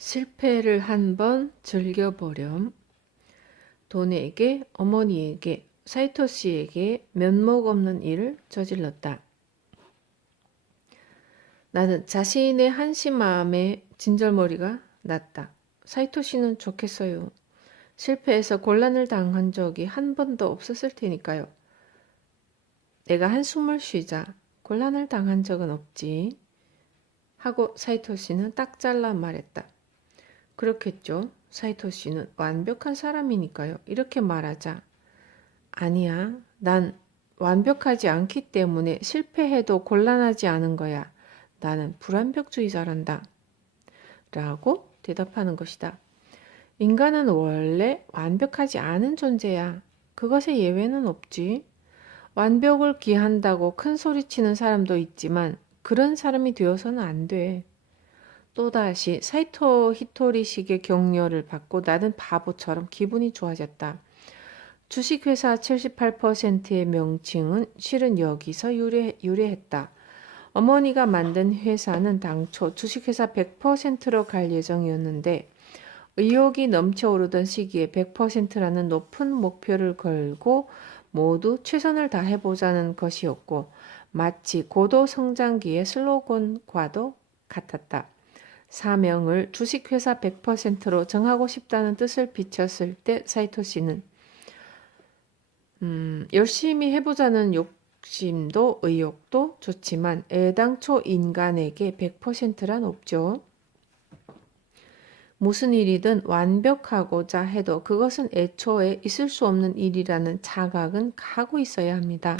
실패를 한번 즐겨보렴. 돈에게, 어머니에게, 사이토 씨에게 면목 없는 일을 저질렀다. 나는 자신의 한심함에 진절머리가 났다. 사이토 씨는 좋겠어요. 실패해서 곤란을 당한 적이 한 번도 없었을 테니까요. 내가 한숨을 쉬자. 곤란을 당한 적은 없지. 하고 사이토 씨는 딱 잘라 말했다. 그렇겠죠. 사이토 씨는 완벽한 사람이니까요. 이렇게 말하자. 아니야. 난 완벽하지 않기 때문에 실패해도 곤란하지 않은 거야. 나는 불완벽주의자란다. 라고 대답하는 것이다. 인간은 원래 완벽하지 않은 존재야. 그것에 예외는 없지. 완벽을 기한다고 큰 소리치는 사람도 있지만 그런 사람이 되어서는 안 돼. 또다시 사이토 히토리식의 격려를 받고 나는 바보처럼 기분이 좋아졌다. 주식회사 78%의 명칭은 실은 여기서 유래했다. 어머니가 만든 회사는 당초 주식회사 100%로 갈 예정이었는데 의욕이 넘쳐오르던 시기에 100%라는 높은 목표를 걸고 모두 최선을 다해보자는 것이었고 마치 고도 성장기의 슬로건과도 같았다. 사명을 주식회사 100%로 정하고 싶다는 뜻을 비췄을 때 사이토 씨는 열심히 해보자는 욕심도 의욕도 좋지만 애당초 인간에게 100%란 없죠. 무슨 일이든 완벽하고자 해도 그것은 애초에 있을 수 없는 일이라는 자각은 갖고 있어야 합니다.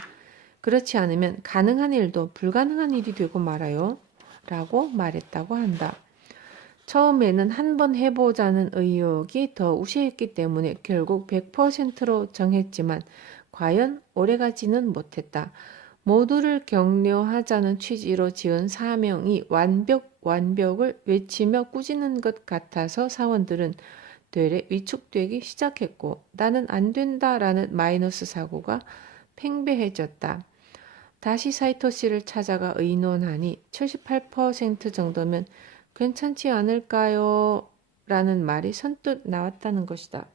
그렇지 않으면 가능한 일도 불가능한 일이 되고 말아요. 라고 말했다고 한다. 처음에는 한번 해보자는 의욕이 더 우세했기 때문에 결국 100%로 정했지만 과연 오래가지는 못했다. 모두를 격려하자는 취지로 지은 사명이 완벽을 외치며 꾸짖는 것 같아서 사원들은 되레 위축되기 시작했고 나는 안 된다라는 마이너스 사고가 팽배해졌다. 다시 사이토 씨를 찾아가 의논하니 78% 정도면 괜찮지 않을까요? 라는 말이 선뜻 나왔다는 것이다.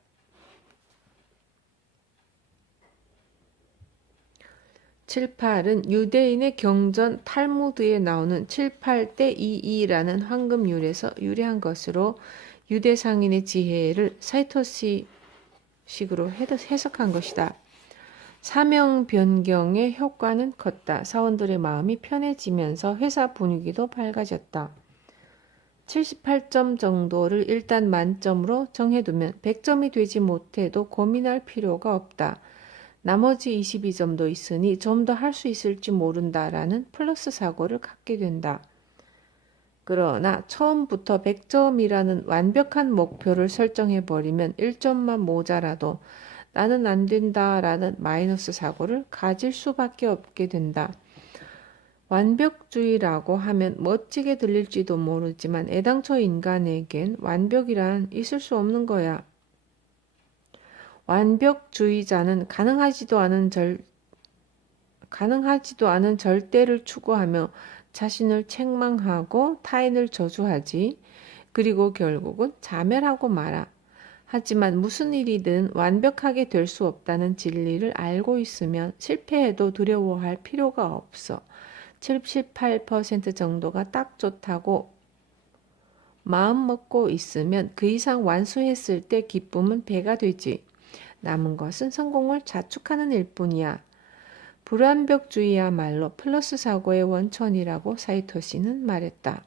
78은 유대인의 경전 탈무드에 나오는 78대 22라는 황금률에서 유래한 것으로 유대 상인의 지혜를 사이토시 식으로 해석한 것이다. 사명 변경의 효과는 컸다. 사원들의 마음이 편해지면서 회사 분위기도 밝아졌다. 78점 정도를 일단 만점으로 정해두면 100점이 되지 못해도 고민할 필요가 없다. 나머지 22점도 있으니 좀 더 할 수 있을지 모른다라는 플러스 사고를 갖게 된다. 그러나 처음부터 100점이라는 완벽한 목표를 설정해버리면 1점만 모자라도 나는 안 된다라는 마이너스 사고를 가질 수밖에 없게 된다. 완벽주의라고 하면 멋지게 들릴지도 모르지만 애당초 인간에겐 완벽이란 있을 수 없는 거야. 완벽주의자는 가능하지도 않은 절대를 추구하며 자신을 책망하고 타인을 저주하지. 그리고 결국은 자멸하고 말아. 하지만 무슨 일이든 완벽하게 될 수 없다는 진리를 알고 있으면 실패해도 두려워할 필요가 없어. 78% 정도가 딱 좋다고 마음 먹고 있으면 그 이상 완수했을 때 기쁨은 배가 되지. 남은 것은 성공을 자축하는 일뿐이야. 불완벽주의야말로 플러스 사고의 원천이라고 사이토 씨는 말했다.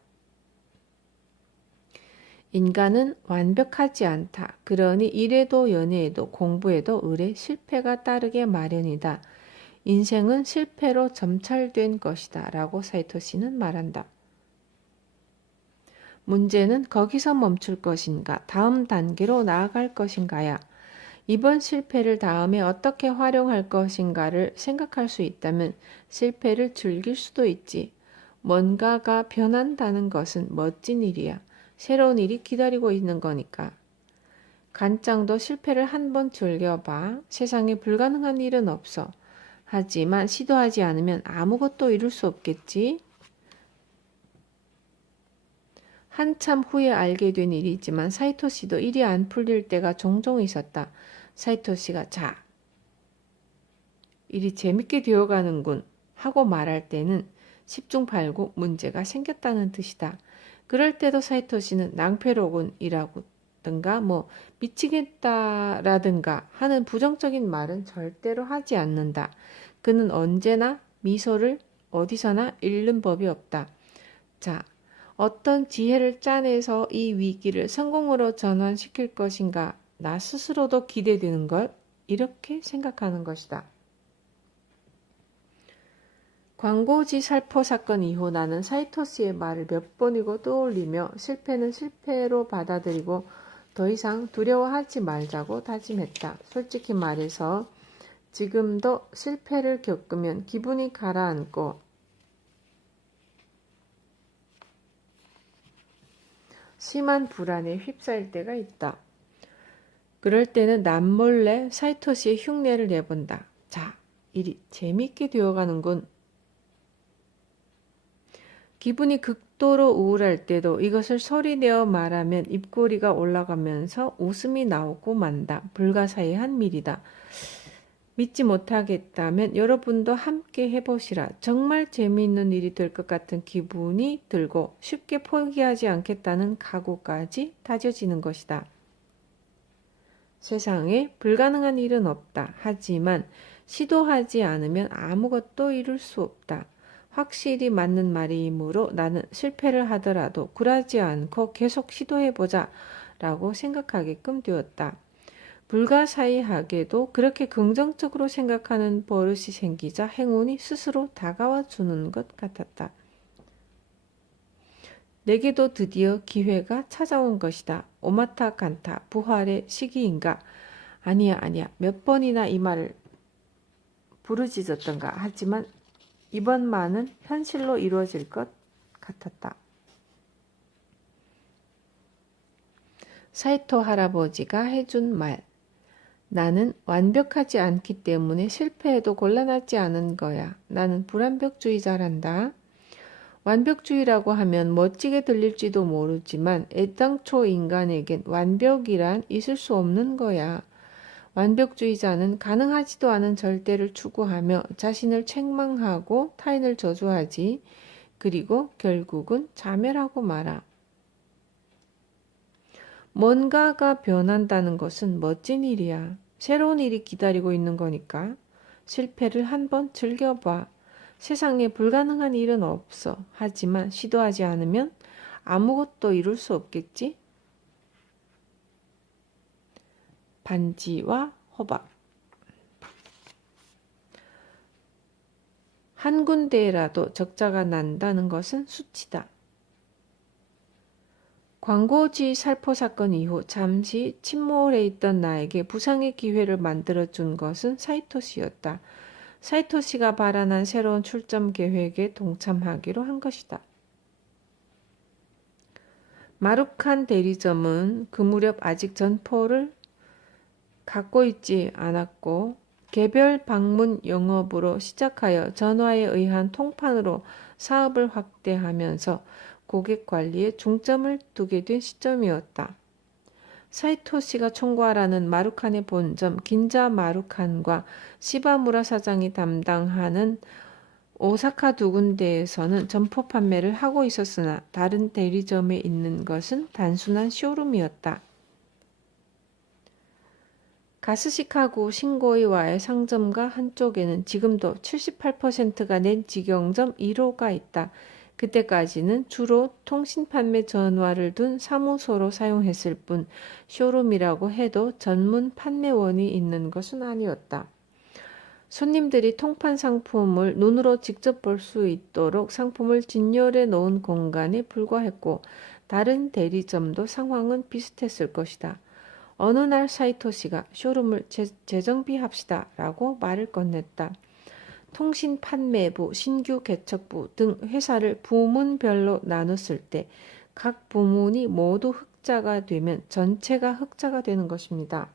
인간은 완벽하지 않다. 그러니 일에도 연애에도 공부에도 의뢰 실패가 따르게 마련이다. 인생은 실패로 점철된 것이다. 라고 사이토 씨는 말한다. 문제는 거기서 멈출 것인가, 다음 단계로 나아갈 것인가야. 이번 실패를 다음에 어떻게 활용할 것인가를 생각할 수 있다면 실패를 즐길 수도 있지. 뭔가가 변한다는 것은 멋진 일이야. 새로운 일이 기다리고 있는 거니까. 간장도 실패를 한번 즐겨봐. 세상에 불가능한 일은 없어. 하지만 시도하지 않으면 아무것도 이룰 수 없겠지. 한참 후에 알게 된 일이지만 사이토 씨도 일이 안 풀릴 때가 종종 있었다. 사이토 씨가 자, 일이 재밌게 되어가는군 하고 말할 때는 10중 8구 문제가 생겼다는 뜻이다. 그럴 때도 사이토 씨는 낭패로군이라든가 미치겠다라든가 하는 부정적인 말은 절대로 하지 않는다. 그는 언제나 미소를 어디서나 잃는 법이 없다. 자, 어떤 지혜를 짜내서 이 위기를 성공으로 전환시킬 것인가 나 스스로도 기대되는 걸 이렇게 생각하는 것이다. 광고지 살포 사건 이후 나는 사이토 씨의 말을 몇 번이고 떠올리며 실패는 실패로 받아들이고 더 이상 두려워하지 말자고 다짐했다. 솔직히 말해서 지금도 실패를 겪으면 기분이 가라앉고 심한 불안에 휩싸일 때가 있다. 그럴 때는 남몰래 사이토 씨의 흉내를 내본다. 자, 일이 재밌게 되어가는군. 기분이 극도로 우울할 때도 이것을 소리내어 말하면 입꼬리가 올라가면서 웃음이 나오고 만다. 불가사의한 일이다. 믿지 못하겠다면 여러분도 함께 해보시라. 정말 재미있는 일이 될 것 같은 기분이 들고 쉽게 포기하지 않겠다는 각오까지 다져지는 것이다. 세상에 불가능한 일은 없다. 하지만 시도하지 않으면 아무것도 이룰 수 없다. 확실히 맞는 말이므로 나는 실패를 하더라도 굴하지 않고 계속 시도해보자 라고 생각하게끔 되었다. 불가사의하게도 그렇게 긍정적으로 생각하는 버릇이 생기자 행운이 스스로 다가와 주는 것 같았다. 내게도 드디어 기회가 찾아온 것이다. 오마타 간타 부활의 시기인가? 아니야. 몇 번이나 이 말을 부르짖었던가. 하지만 이번만은 현실로 이루어질 것 같았다. 사이토 할아버지가 해준 말. 나는 완벽하지 않기 때문에 실패해도 곤란하지 않은 거야. 나는 불완벽주의자란다. 완벽주의라고 하면 멋지게 들릴지도 모르지만 애당초 인간에겐 완벽이란 있을 수 없는 거야. 완벽주의자는 가능하지도 않은 절대를 추구하며 자신을 책망하고 타인을 저주하지. 그리고 결국은 자멸하고 말아. 뭔가가 변한다는 것은 멋진 일이야. 새로운 일이 기다리고 있는 거니까. 실패를 한번 즐겨봐. 세상에 불가능한 일은 없어. 하지만 시도하지 않으면 아무것도 이룰 수 없겠지? 반지와 호박. 한 군데라도 적자가 난다는 것은 수치다. 광고지 살포 사건 이후 잠시 침몰해 있던 나에게 부상의 기회를 만들어준 것은 사이토 씨였다. 사이토 씨가 발안한 새로운 출점 계획에 동참하기로 한 것이다. 마루칸 대리점은 그 무렵 아직 점포를 갖고 있지 않았고 개별 방문 영업으로 시작하여 전화에 의한 통판으로 사업을 확대하면서 고객 관리에 중점을 두게 된 시점이었다. 사이토 씨가 총괄하는 마루칸의 본점 긴자 마루칸과 시바무라 사장이 담당하는 오사카 두 군데에서는 점포 판매를 하고 있었으나 다른 대리점에 있는 것은 단순한 쇼룸이었다. 가스시카구 신고이와의 상점가 한쪽에는 지금도 78%가 낸 직영점 1호가 있다. 그때까지는 주로 통신판매 전화를 둔 사무소로 사용했을 뿐 쇼룸이라고 해도 전문 판매원이 있는 것은 아니었다. 손님들이 통판 상품을 눈으로 직접 볼 수 있도록 상품을 진열해 놓은 공간에 불과했고 다른 대리점도 상황은 비슷했을 것이다. 어느 날 사이토 씨가 쇼룸을 재정비합시다 라고 말을 건넸다. 통신 판매부, 신규 개척부 등 회사를 부문별로 나눴을 때 각 부문이 모두 흑자가 되면 전체가 흑자가 되는 것입니다.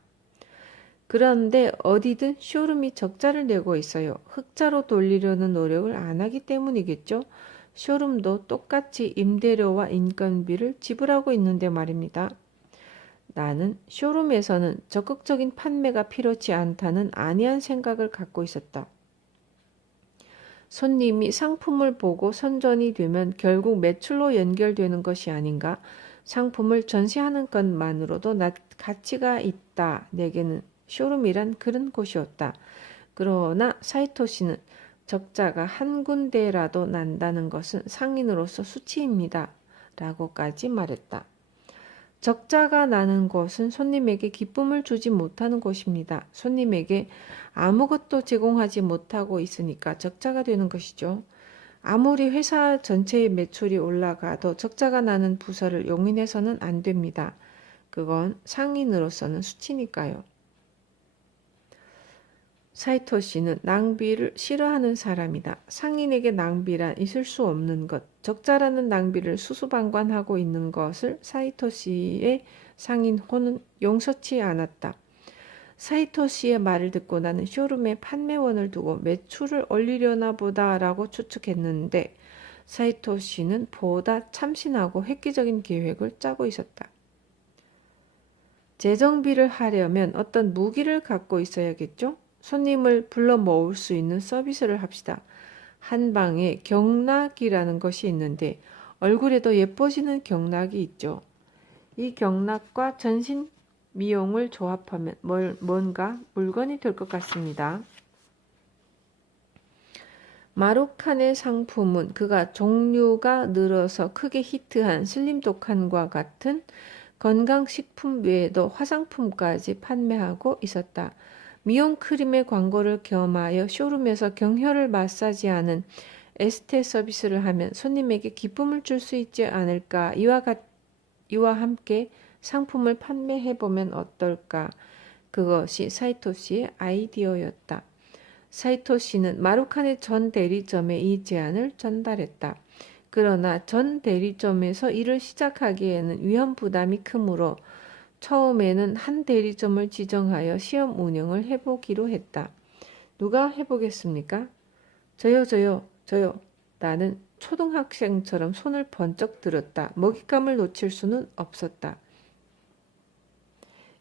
그런데 어디든 쇼룸이 적자를 내고 있어요. 흑자로 돌리려는 노력을 안 하기 때문이겠죠. 쇼룸도 똑같이 임대료와 인건비를 지불하고 있는데 말입니다. 나는 쇼룸에서는 적극적인 판매가 필요치 않다는 안이한 생각을 갖고 있었다. 손님이 상품을 보고 선전이 되면 결국 매출로 연결되는 것이 아닌가? 상품을 전시하는 것만으로도 가치가 있다. 내게는 쇼룸이란 그런 곳이었다. 그러나 사이토 씨는 적자가 한 군데라도 난다는 것은 상인으로서 수치입니다. 라고까지 말했다. 적자가 나는 것은 손님에게 기쁨을 주지 못하는 것입니다. 손님에게 아무것도 제공하지 못하고 있으니까 적자가 되는 것이죠. 아무리 회사 전체의 매출이 올라가도 적자가 나는 부서를 용인해서는 안 됩니다. 그건 상인으로서는 수치니까요. 사이토 씨는 낭비를 싫어하는 사람이다. 상인에게 낭비란 있을 수 없는 것, 적자라는 낭비를 수수방관하고 있는 것을 사이토 씨의 상인 호는 용서치 않았다. 사이토 씨의 말을 듣고 나는 쇼룸에 판매원을 두고 매출을 올리려나 보다라고 추측했는데 사이토 씨는 보다 참신하고 획기적인 계획을 짜고 있었다. 재정비를 하려면 어떤 무기를 갖고 있어야겠죠? 손님을 불러 모을 수 있는 서비스를 합시다. 한방에 경락이라는 것이 있는데 얼굴에도 예뻐지는 경락이 있죠. 이 경락과 전신 미용을 조합하면 뭔가 물건이 될 것 같습니다. 마루칸의 상품은 그가 종류가 늘어서 크게 히트한 슬림독한과 같은 건강식품 외에도 화장품까지 판매하고 있었다. 미용 크림의 광고를 겸하여 쇼룸에서 경혈을 마사지하는 에스테 서비스를 하면 손님에게 기쁨을 줄 수 있지 않을까. 이와 함께 상품을 판매해보면 어떨까. 그것이 사이토 씨의 아이디어였다. 사이토 씨는 마루칸의 전 대리점에 이 제안을 전달했다. 그러나 전 대리점에서 일을 시작하기에는 위험 부담이 크므로 처음에는 한 대리점을 지정하여 시험 운영을 해보기로 했다. 누가 해보겠습니까? 저요. 나는 초등학생처럼 손을 번쩍 들었다. 먹잇감을 놓칠 수는 없었다.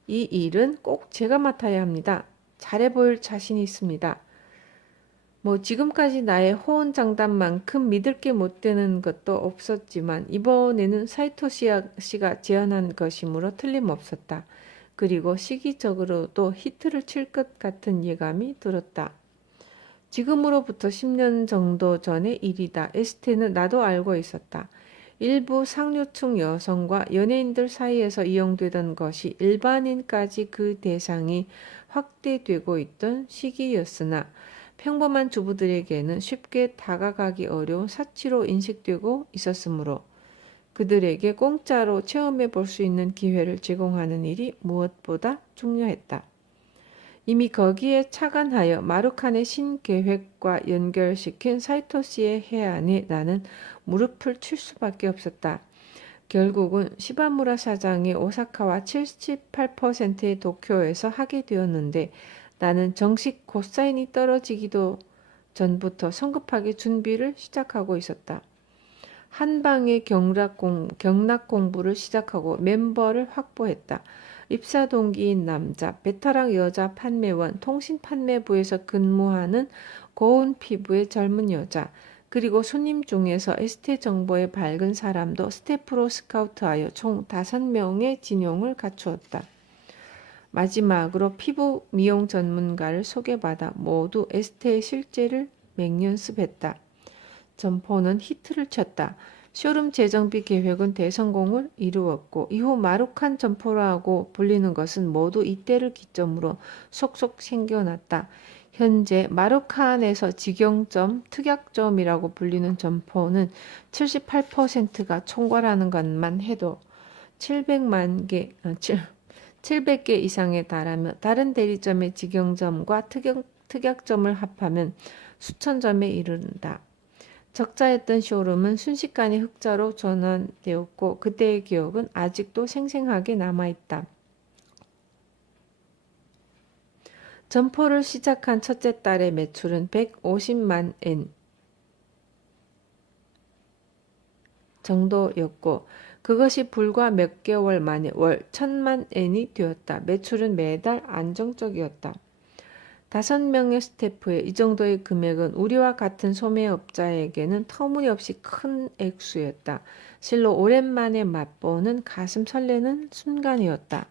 이 일은 꼭 제가 맡아야 합니다. 잘해 보일 자신이 있습니다. 지금까지 나의 호언장담만큼 믿을 게 못 되는 것도 없었지만 이번에는 사이토 씨가 제안한 것이므로 틀림없었다. 그리고 시기적으로도 히트를 칠 것 같은 예감이 들었다. 지금으로부터 10년 정도 전의 일이다. 에스테는 나도 알고 있었다. 일부 상류층 여성과 연예인들 사이에서 이용되던 것이 일반인까지 그 대상이 확대되고 있던 시기였으나 평범한 주부들에게는 쉽게 다가가기 어려운 사치로 인식되고 있었으므로 그들에게 공짜로 체험해 볼 수 있는 기회를 제공하는 일이 무엇보다 중요했다. 이미 거기에 착안하여 마루칸의 신계획과 연결시킨 사이토 씨의 해안에 나는 무릎을 칠 수밖에 없었다. 결국은 시바무라 사장이 오사카와 78%의 도쿄에서 하게 되었는데 나는 정식 곧사인이 떨어지기도 전부터 성급하게 준비를 시작하고 있었다. 한방의 경락 공부를 시작하고 멤버를 확보했다. 입사 동기인 남자, 베테랑 여자 판매원, 통신 판매부에서 근무하는 고운 피부의 젊은 여자, 그리고 손님 중에서 에스테 정보에 밝은 사람도 스태프로 스카우트하여 총 5명의 진용을 갖추었다. 마지막으로 피부 미용 전문가를 소개받아 모두 에스테의 실제를 맹연습했다. 점포는 히트를 쳤다. 쇼룸 재정비 계획은 대성공을 이루었고 이후 마루칸 점포라고 불리는 것은 모두 이때를 기점으로 속속 생겨났다. 현재 마루칸에서 직영점, 특약점이라고 불리는 점포는 78%가 총괄하는 것만 해도 700개 이상에 달하며 다른 대리점의 직영점과 특약점을 합하면 수천 점에 이른다. 적자였던 쇼룸은 순식간에 흑자로 전환되었고 그때의 기억은 아직도 생생하게 남아있다. 점포를 시작한 첫째 달의 매출은 150만 엔. 정도였고 그것이 불과 몇 개월 만에 월 1,000만 엔이 되었다. 매출은 매달 안정적이었다. 5명의 스태프의 이 정도의 금액은 우리와 같은 소매업자에게는 터무니없이 큰 액수였다. 실로 오랜만에 맛보는 가슴 설레는 순간이었다.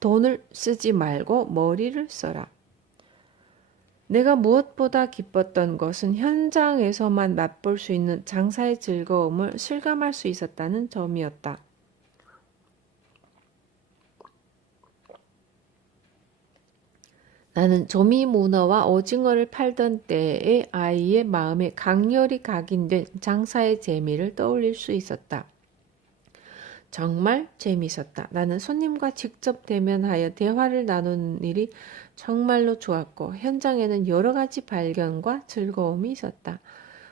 돈을 쓰지 말고 머리를 써라. 내가 무엇보다 기뻤던 것은 현장에서만 맛볼 수 있는 장사의 즐거움을 실감할 수 있었다는 점이었다. 나는 조미 문어와 오징어를 팔던 때의 아이의 마음에 강렬히 각인된 장사의 재미를 떠올릴 수 있었다. 정말 재미있었다. 나는 손님과 직접 대면하여 대화를 나누는 일이 정말로 좋았고 현장에는 여러 가지 발견과 즐거움이 있었다.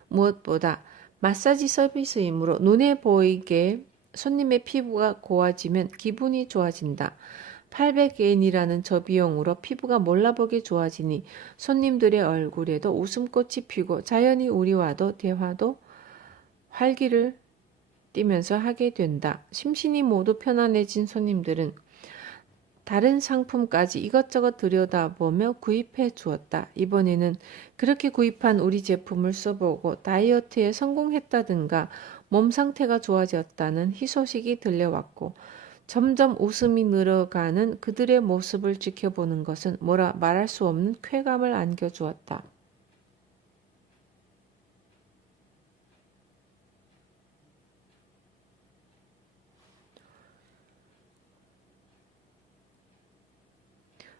무엇보다 마사지 서비스이므로 눈에 보이게 손님의 피부가 고와지면 기분이 좋아진다. 800엔이라는 저비용으로 피부가 몰라보게 좋아지니 손님들의 얼굴에도 웃음꽃이 피고 자연히 우리와도 대화도 활기를 띠면서 하게 된다. 심신이 모두 편안해진 손님들은 다른 상품까지 이것저것 들여다보며 구입해 주었다. 이번에는 그렇게 구입한 우리 제품을 써보고 다이어트에 성공했다든가 몸 상태가 좋아졌다는 희소식이 들려왔고 점점 웃음이 늘어가는 그들의 모습을 지켜보는 것은 뭐라 말할 수 없는 쾌감을 안겨주었다.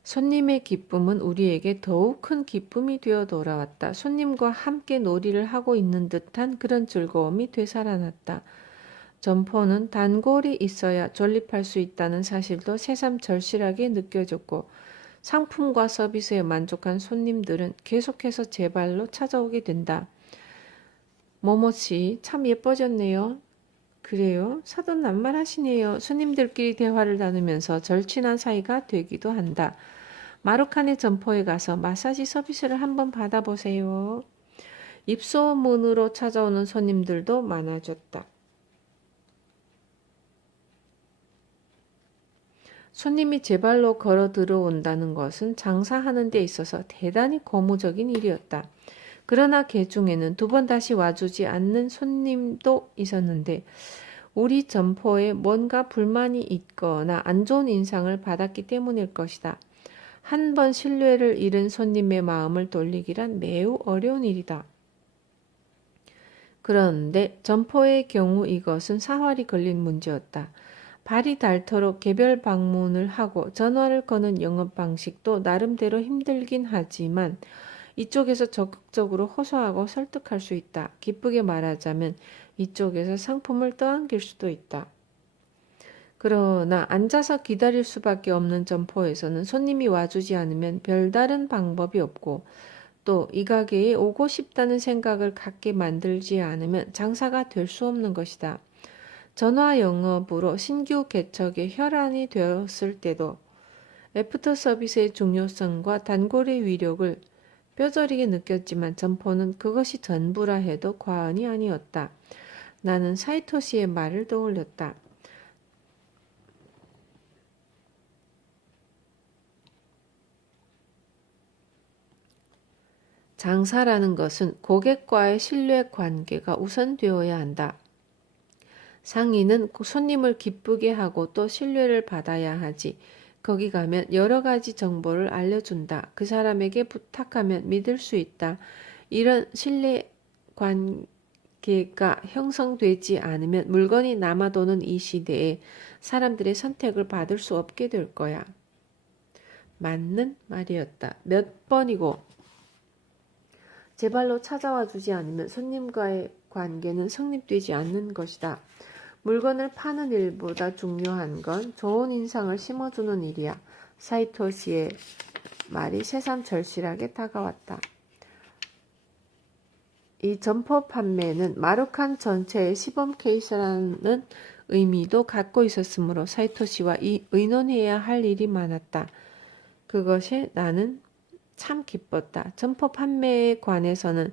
손님의 기쁨은 우리에게 더욱 큰 기쁨이 되어 돌아왔다. 손님과 함께 놀이를 하고 있는 듯한 그런 즐거움이 되살아났다. 점포는 단골이 있어야 존립할 수 있다는 사실도 새삼 절실하게 느껴졌고 상품과 서비스에 만족한 손님들은 계속해서 제 발로 찾아오게 된다. 모모씨 참 예뻐졌네요. 그래요? 사돈 낱말하시네요. 손님들끼리 대화를 나누면서 절친한 사이가 되기도 한다. 마루칸의 점포에 가서 마사지 서비스를 한번 받아보세요. 입소문으로 찾아오는 손님들도 많아졌다. 손님이 제 발로 걸어 들어온다는 것은 장사하는 데 있어서 대단히 고무적인 일이었다. 그러나 그 중에는 두 번 다시 와주지 않는 손님도 있었는데 우리 점포에 뭔가 불만이 있거나 안 좋은 인상을 받았기 때문일 것이다. 한 번 신뢰를 잃은 손님의 마음을 돌리기란 매우 어려운 일이다. 그런데 점포의 경우 이것은 사활이 걸린 문제였다. 발이 닳도록 개별 방문을 하고 전화를 거는 영업 방식도 나름대로 힘들긴 하지만 이쪽에서 적극적으로 호소하고 설득할 수 있다. 기쁘게 말하자면 이쪽에서 상품을 떠안길 수도 있다. 그러나 앉아서 기다릴 수밖에 없는 점포에서는 손님이 와주지 않으면 별다른 방법이 없고 또 이 가게에 오고 싶다는 생각을 갖게 만들지 않으면 장사가 될 수 없는 것이다. 전화 영업으로 신규 개척에 혈안이 되었을 때도 애프터 서비스의 중요성과 단골의 위력을 뼈저리게 느꼈지만 점포는 그것이 전부라 해도 과언이 아니었다. 나는 사이토 씨의 말을 떠올렸다. 장사라는 것은 고객과의 신뢰 관계가 우선되어야 한다. 상인은 손님을 기쁘게 하고 또 신뢰를 받아야 하지. 거기 가면 여러 가지 정보를 알려준다. 그 사람에게 부탁하면 믿을 수 있다. 이런 신뢰 관계가 형성되지 않으면 물건이 남아도는 이 시대에 사람들의 선택을 받을 수 없게 될 거야. 맞는 말이었다. 몇 번이고 제 발로 찾아와 주지 않으면 손님과의 관계는 성립되지 않는 것이다. 물건을 파는 일보다 중요한 건 좋은 인상을 심어주는 일이야. 사이토 씨의 말이 새삼 절실하게 다가왔다. 이 점포 판매는 마루칸 전체의 시범 케이스라는 의미도 갖고 있었으므로 사이토 씨와 의논해야 할 일이 많았다. 그것에 나는 참 기뻤다. 점포 판매에 관해서는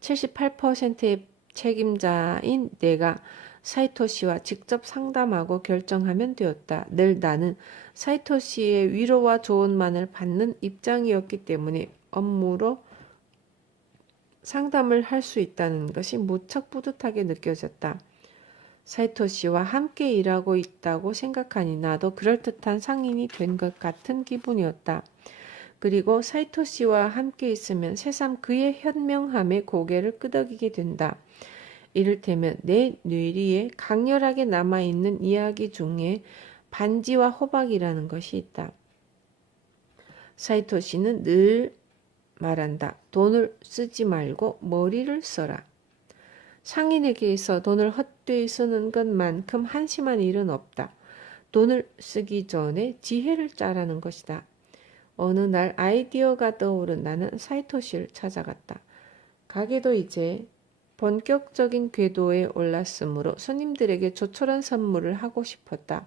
78%의 책임자인 내가 사이토시와 직접 상담하고 결정하면 되었다. 늘 나는 사이토시의 위로와 조언만을 받는 입장이었기 때문에 업무로 상담을 할 수 있다는 것이 무척 뿌듯하게 느껴졌다. 사이토시와 함께 일하고 있다고 생각하니 나도 그럴듯한 상인이 된 것 같은 기분이었다. 그리고 사이토시와 함께 있으면 새삼 그의 현명함에 고개를 끄덕이게 된다. 이를테면 내 뇌리에 강렬하게 남아있는 이야기 중에 반지와 호박이라는 것이 있다. 사이토시는 늘 말한다. 돈을 쓰지 말고 머리를 써라. 상인에게서 돈을 헛되이 쓰는 것만큼 한심한 일은 없다. 돈을 쓰기 전에 지혜를 짜라는 것이다. 어느 날 아이디어가 떠오른 나는 사이토시를 찾아갔다. 가게도 이제 본격적인 궤도에 올랐으므로 손님들에게 조촐한 선물을 하고 싶었다.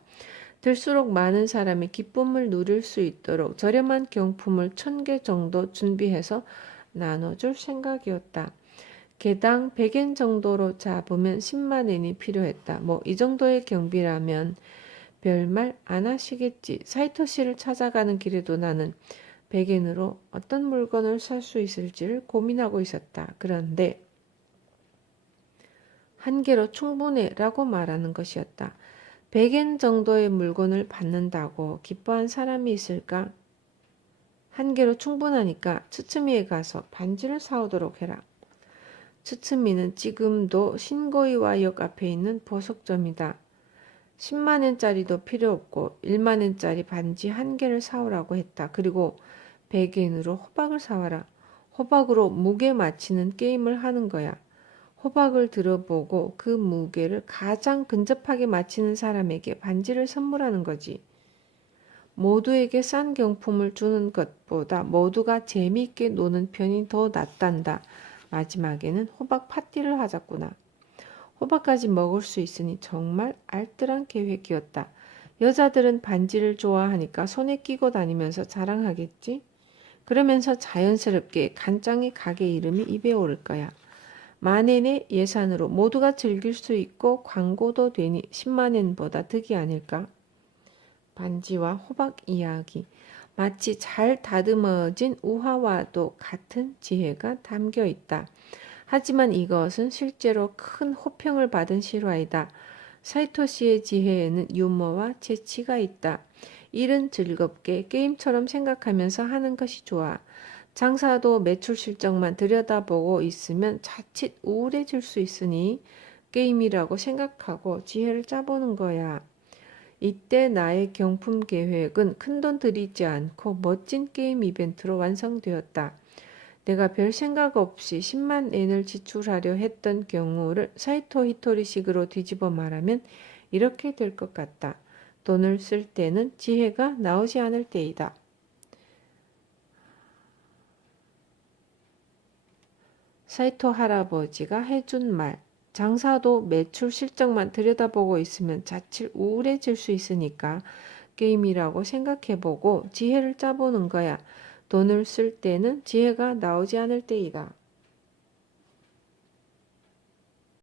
들수록 많은 사람이 기쁨을 누릴 수 있도록 저렴한 경품을 1000개 정도 준비해서 나눠줄 생각이었다. 개당 100엔 정도로 잡으면 10만엔이 필요했다. 이 정도의 경비라면 별말 안 하시겠지. 사이토시를 찾아가는 길에도 나는 100엔으로 어떤 물건을 살 수 있을지를 고민하고 있었다. 그런데 한 개로 충분해 라고 말하는 것이었다. 100엔 정도의 물건을 받는다고 기뻐한 사람이 있을까? 한 개로 충분하니까 츠츠미에 가서 반지를 사오도록 해라. 츠츠미는 지금도 신고이와역 앞에 있는 보석점이다. 10만엔짜리도 필요 없고 1만엔짜리 반지 한 개를 사오라고 했다. 그리고 100엔으로 호박을 사와라. 호박으로 무게 맞히는 게임을 하는 거야. 호박을 들어보고 그 무게를 가장 근접하게 맞히는 사람에게 반지를 선물하는 거지. 모두에게 싼 경품을 주는 것보다 모두가 재미있게 노는 편이 더 낫단다. 마지막에는 호박 파티를 하자꾸나. 호박까지 먹을 수 있으니 정말 알뜰한 계획이었다. 여자들은 반지를 좋아하니까 손에 끼고 다니면서 자랑하겠지? 그러면서 자연스럽게 간장의 가게 이름이 입에 오를 거야. 만엔의 예산으로 모두가 즐길 수 있고 광고도 되니 10만엔보다 득이 아닐까? 반지와 호박 이야기. 마치 잘 다듬어진 우화와도 같은 지혜가 담겨 있다. 하지만 이것은 실제로 큰 호평을 받은 실화이다. 사이토시의 지혜에는 유머와 재치가 있다. 일은 즐겁게 게임처럼 생각하면서 하는 것이 좋아. 장사도 매출 실적만 들여다보고 있으면 자칫 우울해질 수 있으니 게임이라고 생각하고 지혜를 짜보는 거야. 이때 나의 경품 계획은 큰돈 들이지 않고 멋진 게임 이벤트로 완성되었다. 내가 별 생각 없이 10만엔을 지출하려 했던 경우를 사이토 히토리식으로 뒤집어 말하면 이렇게 될 것 같다. 돈을 쓸 때는 지혜가 나오지 않을 때이다. 사이토 할아버지가 해준 말. 장사도 매출 실적만 들여다보고 있으면 자칫 우울해질 수 있으니까 게임이라고 생각해보고 지혜를 짜보는 거야. 돈을 쓸 때는 지혜가 나오지 않을 때이다.